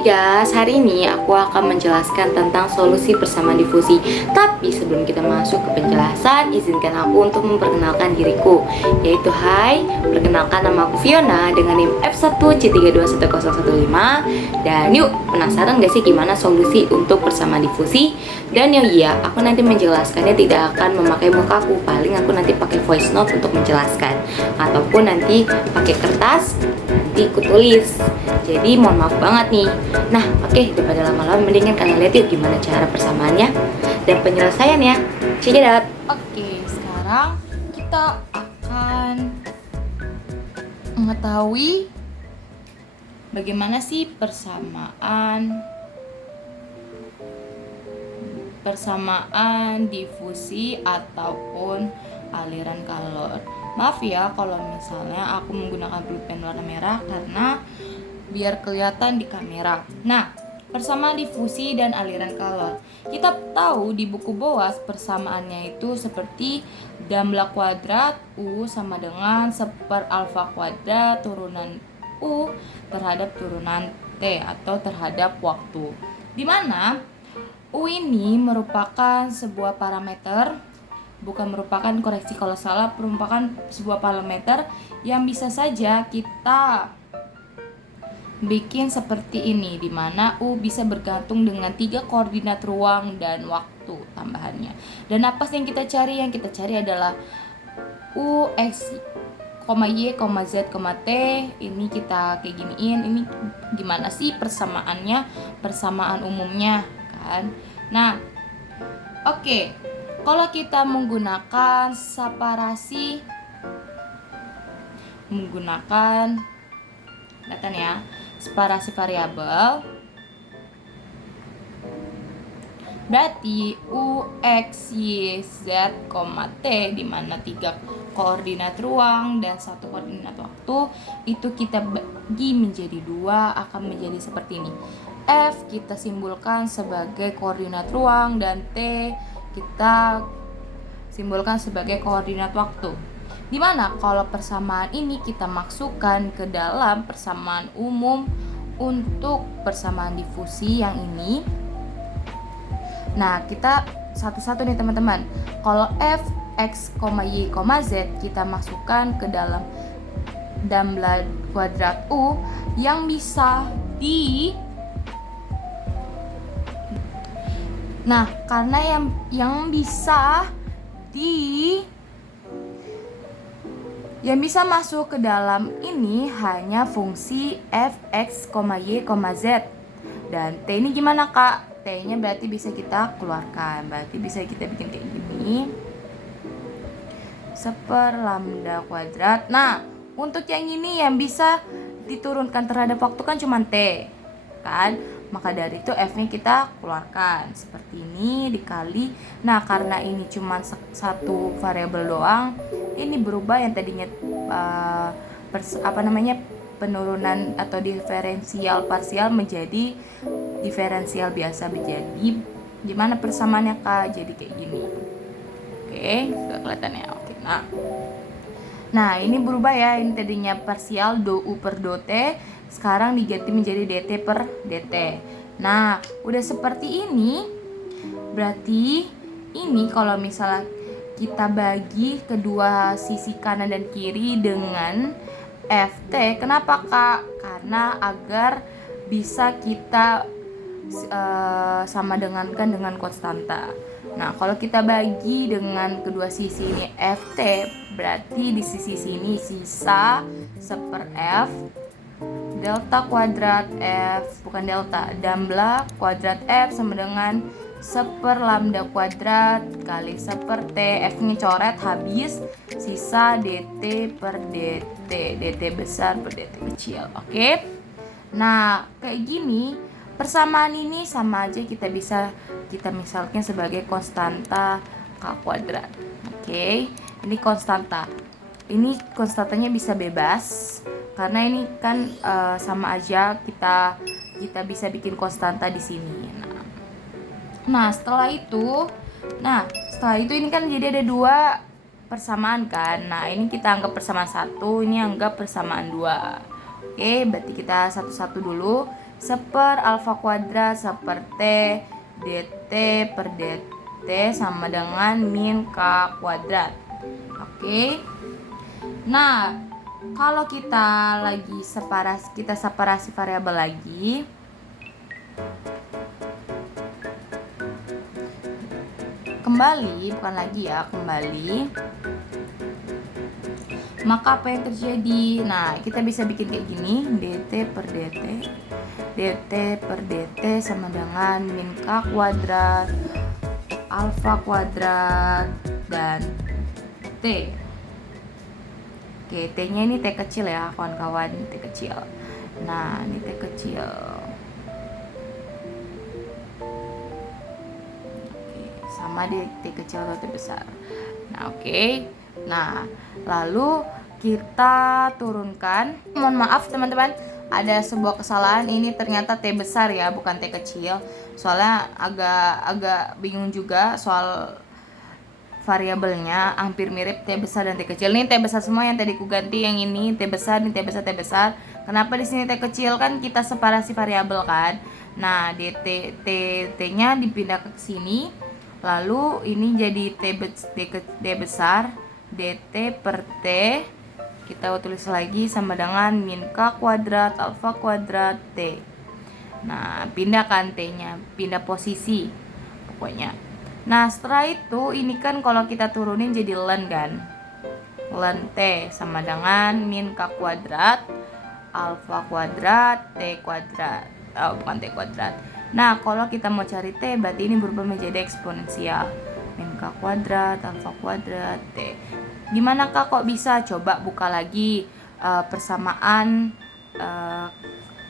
Hai guys, hari ini aku akan menjelaskan tentang solusi persamaan difusi. Tapi sebelum kita masuk ke penjelasan, izinkan aku untuk memperkenalkan diriku. Yaitu hai, perkenalkan nama aku Fiona dengan NIM F1C321015. Dan yuk, penasaran gak sih gimana solusi untuk persamaan difusi? Dan yang iya, aku nanti menjelaskannya tidak akan memakai mukaku. Paling aku nanti pakai voice note untuk menjelaskan. Ataupun nanti pakai kertas, nanti aku tulis. Jadi mohon maaf banget nih. Nah, oke, daripada lama-lama mendingan kalian lihat yuk gimana cara persamaannya dan penyelesaiannya. Check it out. Oke, sekarang kita akan mengetahui bagaimana sih persamaan difusi ataupun aliran kalor. Maaf ya kalau misalnya aku menggunakan pulpen warna merah karena biar kelihatan di kamera. Nah, persamaan difusi dan aliran kalor. Kita tahu di buku Boas persamaannya itu seperti damla kuadrat U sama dengan 1/4 alfa kuadrat turunan U terhadap turunan T atau terhadap waktu. Di mana U ini merupakan sebuah parameter, bukan merupakan, koreksi kalau salah, merupakan sebuah parameter yang bisa saja kita bikin seperti ini, di mana U bisa bergantung dengan 3 koordinat ruang dan waktu tambahannya. Dan apa sih yang kita cari? Yang kita cari adalah U, X, Y, Z, T. Ini kita kayak giniin. Ini gimana sih persamaannya? Persamaan umumnya kan. Nah, oke. Kalau kita menggunakan separasi, kelihatan ya, separasi variabel, berarti U, X, Y, Z, T, di mana 3 koordinat ruang dan 1 koordinat waktu itu kita bagi menjadi 2, akan menjadi seperti ini. F kita simbolkan sebagai koordinat ruang dan T kita simbolkan sebagai koordinat waktu. Dimana kalau persamaan ini kita masukkan ke dalam persamaan umum untuk persamaan difusi yang ini. Nah, kita satu-satu nih teman-teman. Kalau F, X, Y, Z kita masukkan ke dalam damla kuadrat U yang bisa karena yang bisa masuk ke dalam ini hanya fungsi f, x, y, z. Dan t ini gimana kak? T nya berarti bisa kita keluarkan. Berarti bisa kita bikin kayak gini, 1/λ kuadrat. Nah, untuk yang ini yang bisa diturunkan terhadap waktu kan cuma t kan. Maka dari itu F-nya kita keluarkan seperti ini dikali. Nah, karena ini cuma satu variabel doang, ini berubah yang tadinya penurunan atau diferensial parsial menjadi diferensial biasa. Menjadi gimana persamaannya Kak? Jadi kayak gini. Oke, sudah kelihatan ya. Oke. Nah, ini berubah ya. Ini tadinya parsial do U per do T, sekarang diganti menjadi dt per dt. Nah, udah seperti ini. Berarti ini kalau misalnya kita bagi kedua sisi kanan dan kiri dengan ft. Kenapa kak? Karena agar bisa kita sama dengankan dengan konstanta. Nah, kalau kita bagi dengan kedua sisi ini ft, berarti di sisi sini sisa 1/f delta kuadrat F, bukan delta, damla kuadrat F sama dengan 1/λ kuadrat kali 1/t. F-nya coret, habis sisa dt per dt, dt besar per dt kecil. Oke. Nah, kayak gini persamaan ini sama aja kita misalkan sebagai konstanta k kuadrat. Oke. Ini konstanta. Ini konstantanya bisa bebas karena ini kan sama aja kita bisa bikin konstanta di sini. Nah, setelah itu ini kan jadi ada 2 persamaan kan. Nah, ini kita anggap persamaan 1, ini anggap persamaan 2. Oke, berarti kita satu-satu dulu. seper alfa kuadrat seper T dt per dt sama dengan min K kuadrat. Oke. Nah, kalau kita lagi separasi variabel lagi, kembali, maka apa yang terjadi? Nah, kita bisa bikin kayak gini, dt per dt sama dengan min K kuadrat alfa kuadrat dan T. Oke, T-nya ini T kecil ya, kawan-kawan, T kecil. Nah, ini T kecil. Oke, sama di T kecil atau T besar. Nah, oke. Nah, lalu kita turunkan. Mohon maaf teman-teman, ada sebuah kesalahan. Ini ternyata T besar ya, bukan T kecil. Soalnya agak bingung juga soal variabelnya, hampir mirip T besar dan T kecil. Ini T besar semua yang tadi ku ganti, yang ini T besar, ini T besar, T besar. Kenapa di sini T kecil? Kan kita separasi variabel kan. Nah, T-nya dipindah ke sini. Lalu ini jadi T besar dt per T, kita tulis lagi sama dengan min K kuadrat alfa kuadrat T. Nah, pindahkan T-nya, pindah posisi pokoknya. Nah, setelah itu ini kan kalau kita turunin jadi ln kan, ln T sama dengan min K kuadrat alfa kuadrat T kuadrat, bukan T kuadrat. Nah, kalau kita mau cari T, berarti ini berubah menjadi eksponensial, min K kuadrat alfa kuadrat T. Gimana Kak, kok bisa? Coba buka lagi persamaan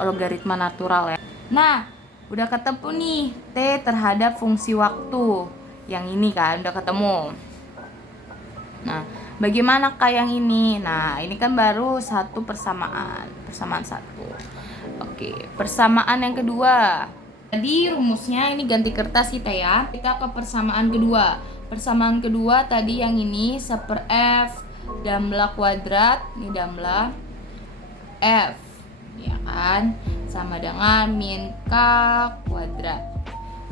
logaritma natural ya. Nah, udah ketemu nih T terhadap fungsi waktu. Yang ini kan udah ketemu. Nah, bagaimana Kak yang ini? Nah, ini kan baru satu persamaan satu. Oke, persamaan yang kedua. Tadi rumusnya ini ganti kertas kita ya. Kita ke persamaan kedua. Persamaan kedua tadi yang ini seper F damla kuadrat, ini damla F ya kan, sama dengan min K kuadrat.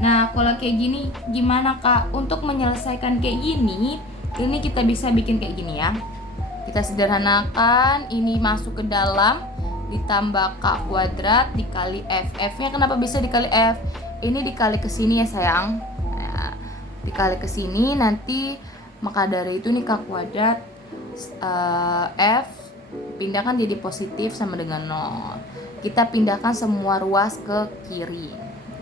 Nah, kalau kayak gini gimana Kak? Untuk menyelesaikan kayak gini, ini kita bisa bikin kayak gini ya. Kita sederhanakan, ini masuk ke dalam, ditambah K kuadrat dikali F. F-nya kenapa bisa dikali F? Ini dikali ke sini ya sayang. Nah, dikali ke sini nanti maka dari itu nih K kuadrat F pindahkan jadi positif sama dengan 0. Kita pindahkan semua ruas ke kiri.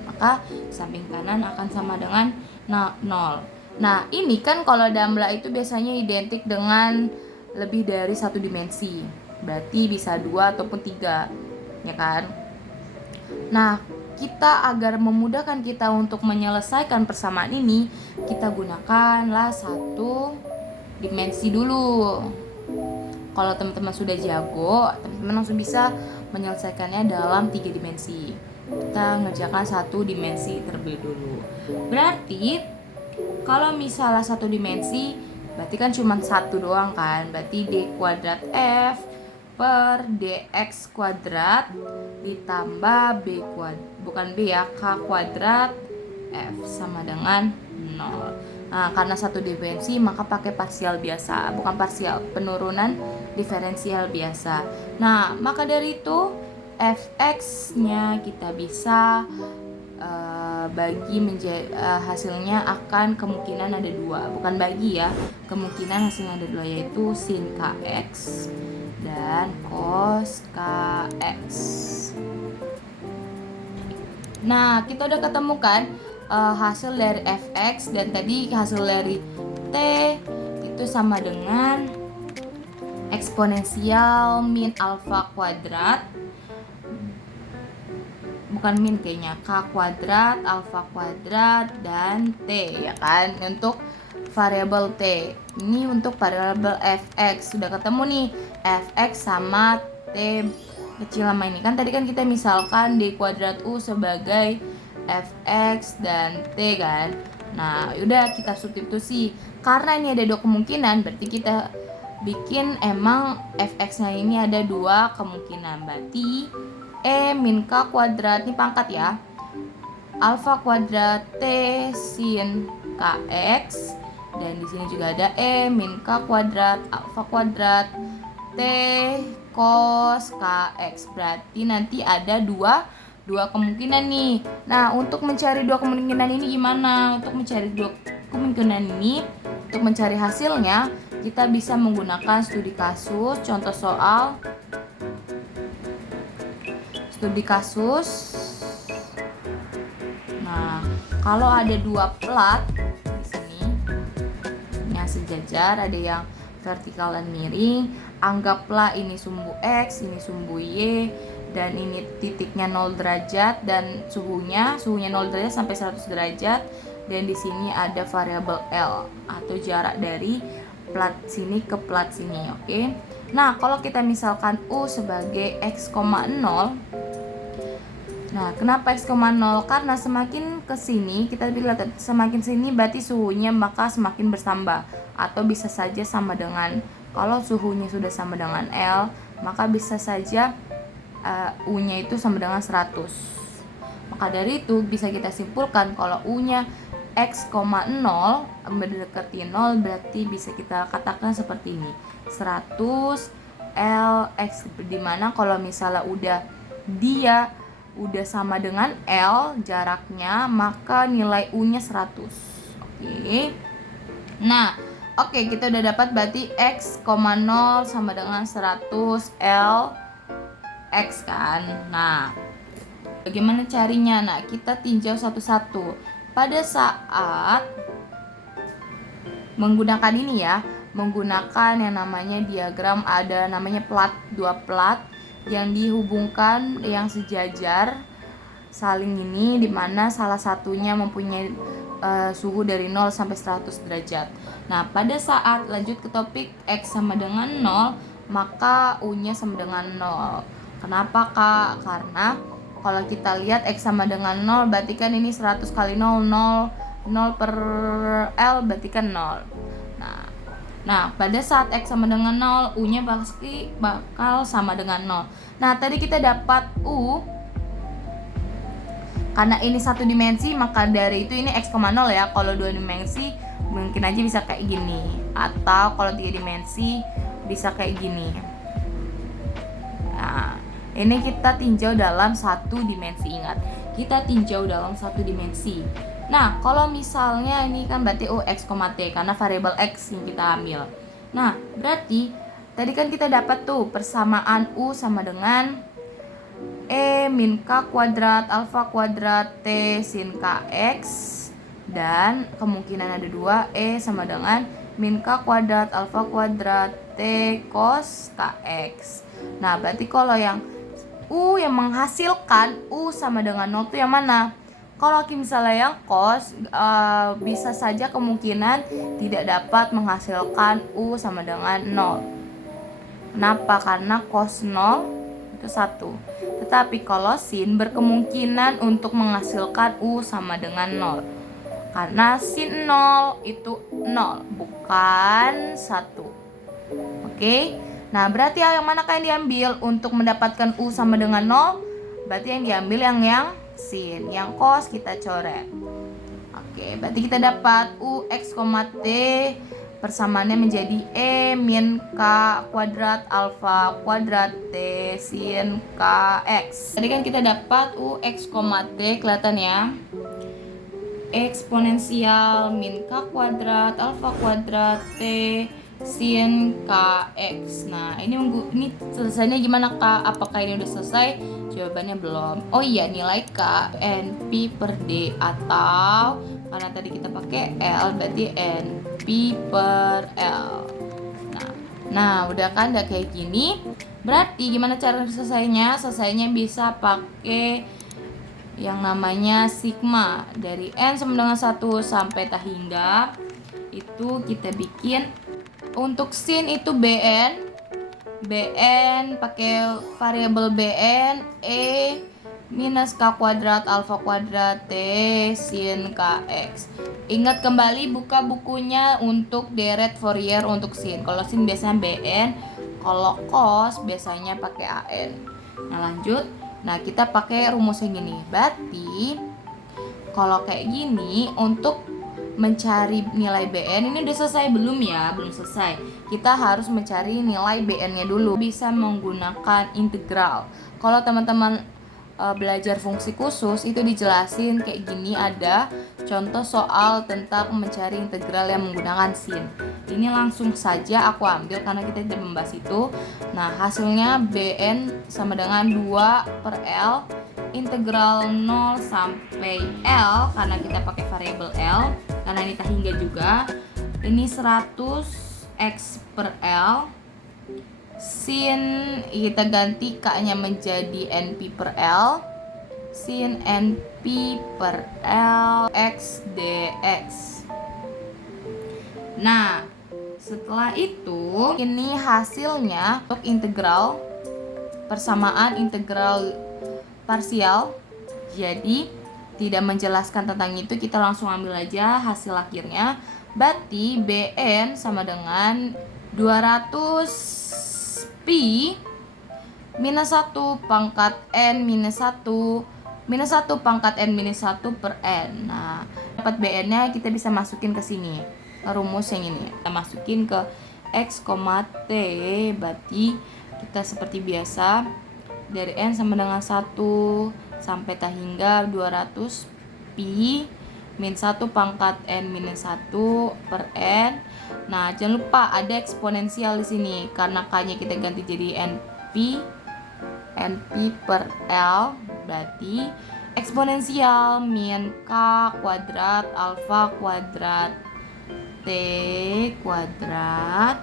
Maka samping kanan akan sama dengan 0. Nah, ini kan kalau damla itu biasanya identik dengan lebih dari satu dimensi. Berarti bisa 2 ataupun 3, ya kan? Nah, kita agar memudahkan kita untuk menyelesaikan persamaan ini, kita gunakanlah satu dimensi dulu. Kalau teman-teman sudah jago, teman-teman langsung bisa menyelesaikannya dalam 3 dimensi. Kita ngerjakan satu dimensi terlebih dulu. Berarti kalau misalnya satu dimensi, berarti kan cuma satu doang kan. Berarti D kuadrat F per dx kuadrat ditambah B kuadrat, bukan B ya, K kuadrat F sama dengan 0. Nah, karena satu dimensi maka pakai parsial biasa, bukan parsial, penurunan diferensial biasa. Nah, maka dari itu fx-nya kita bisa bagi menjadi hasilnya akan kemungkinan ada 2, bukan bagi ya, kemungkinan hasilnya ada 2, yaitu sin kx dan cos kx. Nah, kita udah ketemu kan hasil dari fx, dan tadi hasil dari t itu sama dengan eksponensial min alfa kuadrat, bukan min kayaknya, K kuadrat, alfa kuadrat, dan T ya kan, untuk variabel T. Ini untuk variabel fx sudah ketemu nih, fx sama T kecil sama ini kan, tadi kan kita misalkan D kuadrat U sebagai fx dan T kan. Nah, udah kita substitusi, karena ini ada 2 kemungkinan, berarti kita bikin emang fx nya ini ada 2 kemungkinan, berarti E min K kuadrat, ini pangkat ya, alfa kuadrat T sin KX. Dan di sini juga ada E min K kuadrat alfa kuadrat T cos KX. Berarti nanti ada dua kemungkinan nih. Nah, untuk mencari dua kemungkinan ini gimana? Untuk mencari dua kemungkinan ini, untuk mencari hasilnya, kita bisa menggunakan studi kasus. Contoh soal studi kasus. Nah, kalau ada dua plat di sini yang sejajar, ada yang vertikal dan miring, anggaplah ini sumbu X, ini sumbu Y, dan ini titiknya 0 derajat dan suhunya 0 derajat sampai 100 derajat, dan di sini ada variabel L atau jarak dari plat sini ke plat sini. Oke. Nah, kalau kita misalkan U sebagai X, 0. Nah, kenapa X, 0? Karena semakin ke sini, kita lihat semakin sini berarti suhunya maka semakin bertambah, atau bisa saja sama dengan, kalau suhunya sudah sama dengan L, maka bisa saja U-nya itu sama dengan 100. Maka dari itu bisa kita simpulkan kalau U-nya X, 0 mendekati 0, berarti bisa kita katakan seperti ini, 100 L X, dimana kalau misalnya dia udah sama dengan L jaraknya, maka nilai U-nya 100. Oke. Nah, oke, kita udah dapat berarti X, 0 sama dengan 100 L X kan. Nah, bagaimana carinya? Nah, kita tinjau satu-satu. Pada saat menggunakan ini ya, menggunakan yang namanya diagram, ada namanya plat, dua plat yang dihubungkan, yang sejajar saling ini, dimana salah satunya mempunyai suhu dari 0 sampai 100 derajat. Nah, pada saat lanjut ke topik X sama dengan 0, maka U-nya sama dengan 0. Kenapa Kak? Karena kalau kita lihat X sama dengan 0, berarti kan ini 100 kali 0, 0 per L berarti kan 0. Nah, pada saat X sama dengan 0, U-nya pasti bakal sama dengan 0. Nah, tadi kita dapat U, karena ini satu dimensi, maka dari itu ini X, 0 ya. Kalau dua dimensi mungkin aja bisa kayak gini, atau kalau tiga dimensi bisa kayak gini. Nah, ini kita tinjau dalam satu dimensi, ingat, kita tinjau dalam satu dimensi. Nah, kalau misalnya ini kan berarti U X, T, karena variabel X yang kita ambil. Nah, berarti tadi kan kita dapat tuh persamaan U sama dengan E min K kuadrat alfa kuadrat T sin KX, dan kemungkinan ada dua, E sama dengan min K kuadrat alfa kuadrat T cos KX. Nah, berarti kalau yang U yang menghasilkan U sama dengan 0 itu yang mana? Kalau misalnya yang cos, bisa saja kemungkinan tidak dapat menghasilkan U sama dengan 0. Kenapa? Karena cos 0 itu 1. Tetapi kalau sin berkemungkinan untuk menghasilkan U sama dengan 0. Karena sin 0 itu 0, bukan 1. Oke? Nah, berarti yang manakah yang diambil untuk mendapatkan U sama dengan 0? Berarti yang diambil yang sin, yang cos kita coret. Oke, berarti kita dapat U X, T persamaannya menjadi E min K kuadrat alfa kuadrat T sin KX. Tadi kan kita dapat U X, T, kelihatan ya, eksponensial min K kuadrat alfa kuadrat T sin KX. Nah, ini selesainya gimana Kak? Apakah ini udah selesai? Jawabannya belum. Oh iya, nilai K NP per D, atau karena tadi kita pakai L berarti NP per L. Nah, udah kan, udah kayak gini. Berarti gimana cara selesainya? Selesainya bisa pakai yang namanya sigma, dari N sama dengan 1 sampai tak hingga. Itu kita bikin untuk sin itu BN pakai variabel BN E minus K kuadrat alfa kuadrat T sin KX. Ingat kembali, buka bukunya untuk deret Fourier untuk sin. Kalau sin biasanya BN, kalau cos biasanya pakai AN. Nah, lanjut, Nah, kita pakai rumus yang gini. Berarti kalau kayak gini, untuk mencari nilai BN, ini udah selesai belum ya? Belum selesai. Kita harus mencari nilai BN-nya dulu. Bisa menggunakan integral. Kalau teman-teman belajar fungsi khusus, itu dijelasin kayak gini, ada contoh soal tentang mencari integral yang menggunakan sin. Ini langsung saja aku ambil karena kita tidak membahas itu. Nah, hasilnya BN sama dengan 2/L integral 0 sampai L, karena kita pakai variabel L, karena ini tak hingga juga. Ini 100 X per L, sin kita ganti K-nya menjadi NP per L, sin NP per L X dx. Nah, setelah itu ini hasilnya untuk integral persamaan integral parsial. Jadi tidak menjelaskan tentang itu, kita langsung ambil aja hasil akhirnya. Berarti BN sama dengan 200 pi minus 1 pangkat n minus 1 minus 1 pangkat n minus 1 per n. Nah, dapat BN nya kita bisa masukin ke sini, ke rumus yang ini. Kita masukin ke X, T. Berarti kita seperti biasa, dari n sama dengan 1 sampai tak hingga 200 pi min 1 pangkat n minus 1 per n. Nah, jangan lupa ada eksponensial di sini, karena k-nya kita ganti jadi np per L. Berarti eksponensial min k kuadrat alfa kuadrat t kuadrat,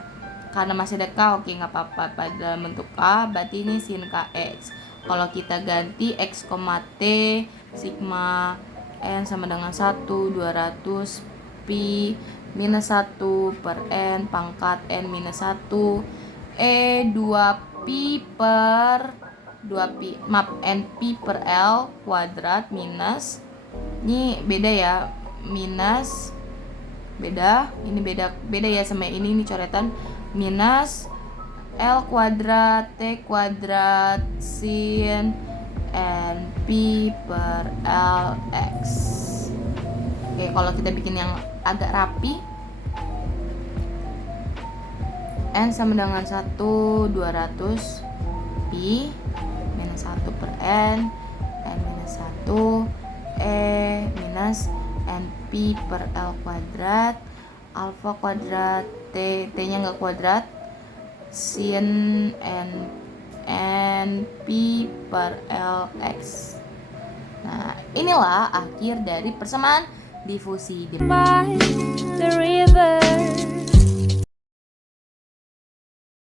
karena masih ada k, oke nggak apa-apa, pada dalam bentuk k, berarti ini sin kx. Kalau kita ganti x, t sigma n sama dengan 1 200 pi minus 1 per n pangkat n minus 1 2 pi per 2 pi, maaf, np per L kuadrat minus, ini beda ya, minus beda, ini beda ya sama ini coretan, minus L kuadrat T kuadrat sin NP per LX. Oke, kalau kita bikin yang agak rapi, N sama dengan 1 200 pi minus 1 per N minus 1 minus NP per L kuadrat alfa kuadrat T nya nggak kuadrat sin NP per LX. Nah, inilah akhir dari persamaan difusi. By the river